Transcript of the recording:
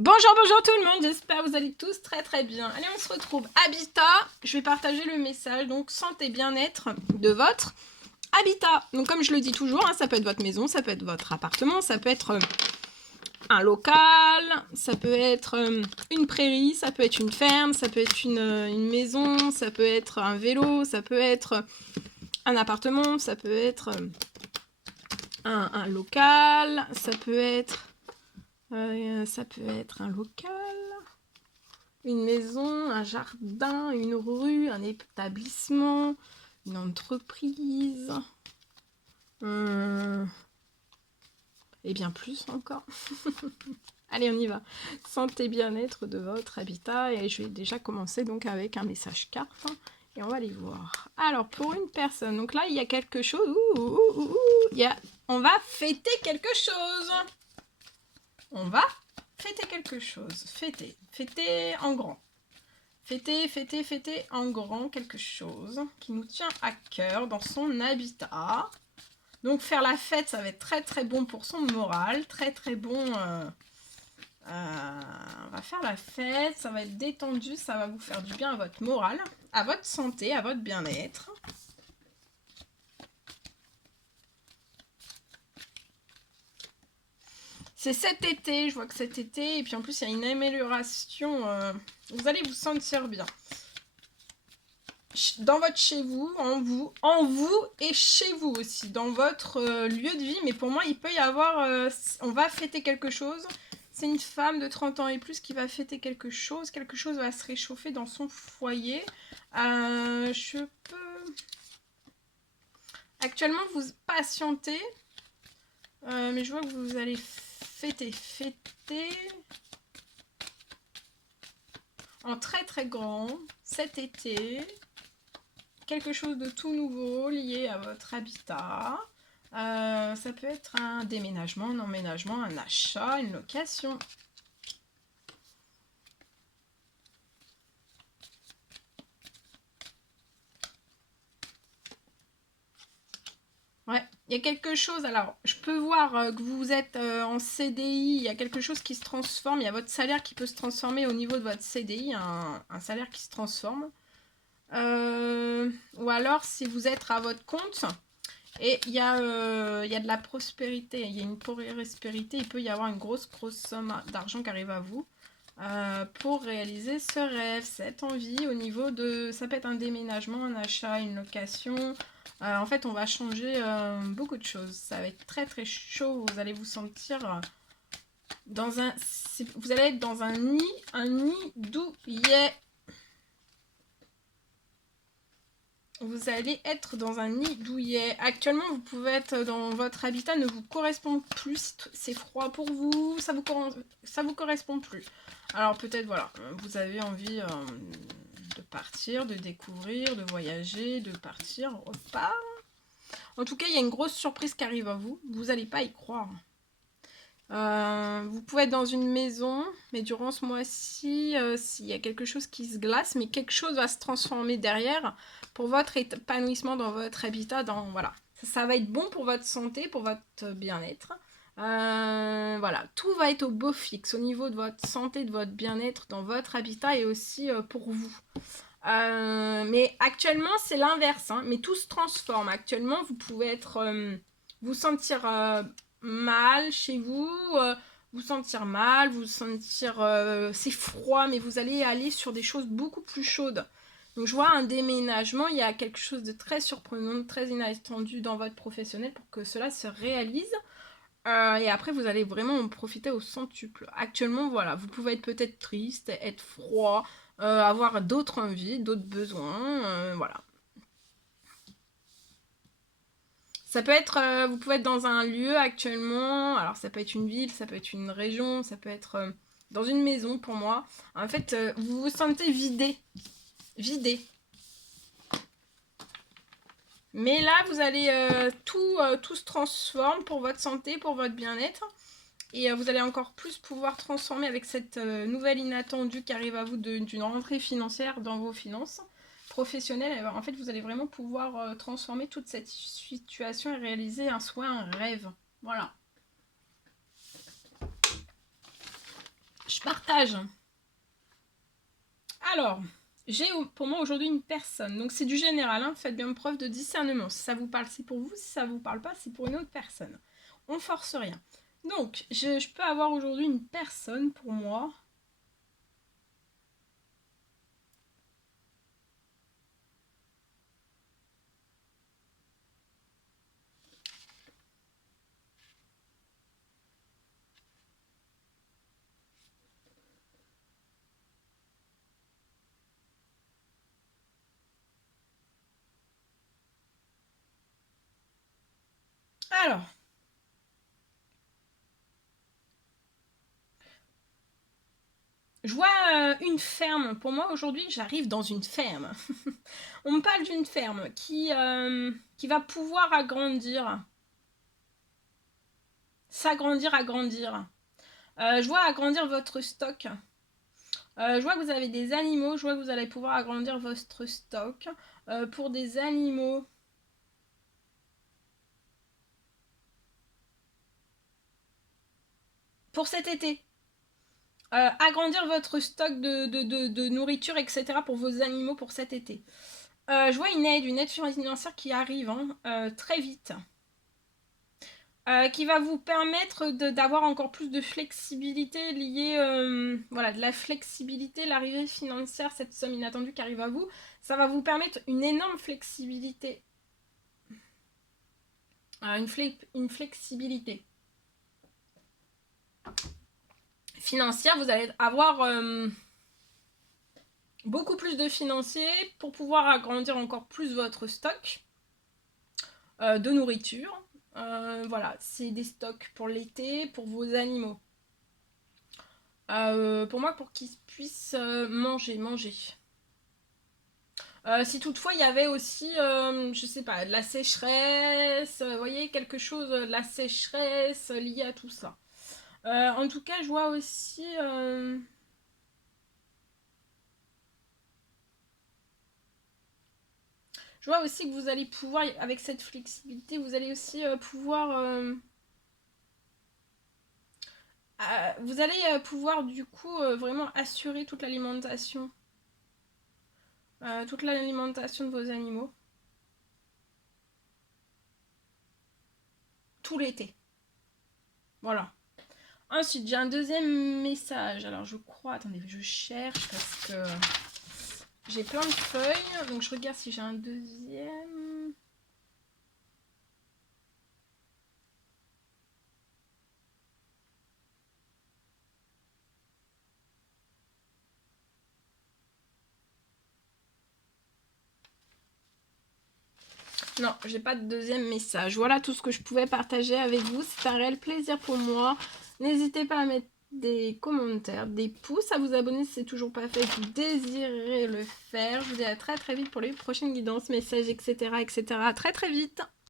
Bonjour tout le monde, j'espère que vous allez tous très bien. Allez, on se retrouve habitat. Je vais partager le message, donc santé bien-être de votre habitat. Donc comme je le dis toujours, ça peut être votre maison, ça peut être votre appartement, ça peut être un local, ça peut être une prairie, ça peut être une ferme, ça peut être une maison, ça peut être un vélo, ça peut être un appartement, ça peut être un local, ça peut être un local, une maison, un jardin, une rue, un établissement, une entreprise, et bien plus encore. Allez, on y va. Santé bien-être de votre habitat, et je vais déjà commencer donc avec un message carte, et on va aller voir. Alors, pour une personne, donc là, il y a quelque chose, on va fêter quelque chose. On va fêter quelque chose. Fêter en grand. Fêter en grand quelque chose qui nous tient à cœur dans son habitat. Donc faire la fête, ça va être très bon pour son moral, très bon. On va faire la fête, ça va être détendu, ça va vous faire du bien à votre moral, à votre santé, à votre bien-être. C'est cet été, je vois que cet été, et puis en plus il y a une amélioration, vous allez vous sentir bien. Dans votre chez vous, en vous et chez vous aussi, dans votre lieu de vie. Mais pour moi, il peut y avoir, on va fêter quelque chose. C'est une femme de 30 ans et plus qui va fêter quelque chose va se réchauffer dans son foyer. Je peux... Actuellement, vous patientez, mais je vois que vous allez fêter en très grand cet été. Quelque chose de tout nouveau lié à votre habitat. Ça peut être un déménagement, un emménagement, un achat, une location. Ouais, il y a quelque chose, alors je peux voir que vous êtes en CDI, il y a quelque chose qui se transforme, il y a votre salaire qui peut se transformer au niveau de votre CDI, un salaire qui se transforme. Ou alors si vous êtes à votre compte, et il y a de la prospérité, il y a une prospérité, il peut y avoir une grosse somme d'argent qui arrive à vous pour réaliser ce rêve, cette envie au niveau de... Ça peut être un déménagement, un achat, une location. En fait, on va changer beaucoup de choses. Ça va être très chaud, vous allez vous sentir dans un... Vous allez être dans un nid douillet. Vous allez être dans un nid douillet. Actuellement, vous pouvez être dans votre habitat, ne vous correspond plus. C'est froid pour vous, ça vous correspond plus. Alors peut-être, voilà, vous avez envie de partir, de découvrir, de voyager, de partir, on repart. En tout cas, il y a une grosse surprise qui arrive à vous. Vous n'allez pas y croire. Vous pouvez être dans une maison, mais durant ce mois-ci, s'il y a quelque chose qui se glace, mais quelque chose va se transformer derrière pour votre épanouissement dans votre habitat. Voilà. Ça va être bon pour votre santé, pour votre bien-être. Voilà, tout va être au beau fixe au niveau de votre santé, de votre bien-être dans votre habitat et aussi pour vous. Mais actuellement, c'est l'inverse, mais tout se transforme. Actuellement, vous pouvez être, vous sentir mal chez vous, vous sentir mal, vous sentir c'est froid, mais vous allez aller sur des choses beaucoup plus chaudes. Donc je vois un déménagement, il y a quelque chose de très surprenant, de très inattendu dans votre professionnel pour que cela se réalise. Et après, vous allez vraiment en profiter au centuple. Actuellement, voilà, vous pouvez être peut-être triste, être froid, avoir d'autres envies, d'autres besoins, voilà. Ça peut être, vous pouvez être dans un lieu actuellement, alors ça peut être une ville, ça peut être une région, ça peut être dans une maison pour moi. En fait, vous vous sentez vidé. Mais là, vous allez, tout se transforme pour votre santé, pour votre bien-être. Et vous allez encore plus pouvoir transformer avec cette nouvelle inattendue qui arrive à vous d'une rentrée financière dans vos finances professionnelles. En fait, vous allez vraiment pouvoir transformer toute cette situation et réaliser un souhait, un rêve. Voilà. Je partage. Alors, j'ai pour moi aujourd'hui une personne. Donc c'est du général, hein. Faites bien preuve de discernement. Si ça vous parle, c'est pour vous. Si ça vous parle pas, c'est pour une autre personne. On force rien. Donc, je peux avoir aujourd'hui une personne pour moi. Alors, je vois une ferme. Pour moi, aujourd'hui, j'arrive dans une ferme. On me parle d'une ferme qui va pouvoir agrandir. S'agrandir, agrandir. Je vois agrandir votre stock. Je vois que vous avez des animaux. Je vois que vous allez pouvoir agrandir votre stock. Pour des animaux. Pour cet été. Agrandir votre stock de nourriture, etc. pour vos animaux pour cet été. Je vois une aide financière qui arrive très vite. Qui va vous permettre d'avoir encore plus de flexibilité liée, voilà, de la flexibilité, l'arrivée financière, cette somme inattendue qui arrive à vous, ça va vous permettre une énorme flexibilité. Une flexibilité financière, vous allez avoir beaucoup plus de financiers pour pouvoir agrandir encore plus votre stock de nourriture. Voilà, c'est des stocks pour l'été, pour vos animaux. Pour moi, pour qu'ils puissent manger. Si toutefois il y avait aussi, je sais pas, de la sécheresse, vous voyez, quelque chose, de la sécheresse liée à tout ça. En tout cas, je vois aussi... je vois aussi que vous allez pouvoir, avec cette flexibilité, vous allez aussi pouvoir... vous allez pouvoir du coup vraiment assurer toute l'alimentation. Toute l'alimentation de vos animaux. Tout l'été. Voilà. Ensuite, j'ai un deuxième message. Alors, je crois... Attendez, je cherche parce que j'ai plein de feuilles. Donc, je regarde si j'ai un deuxième. Non, j'ai pas de deuxième message. Voilà tout ce que je pouvais partager avec vous. C'est un réel plaisir pour moi. N'hésitez pas à mettre des commentaires, des pouces, à vous abonner si c'est toujours pas fait, si vous désirez le faire. Je vous dis à très très vite pour les prochaines guidances, messages, etc. etc. À très très vite.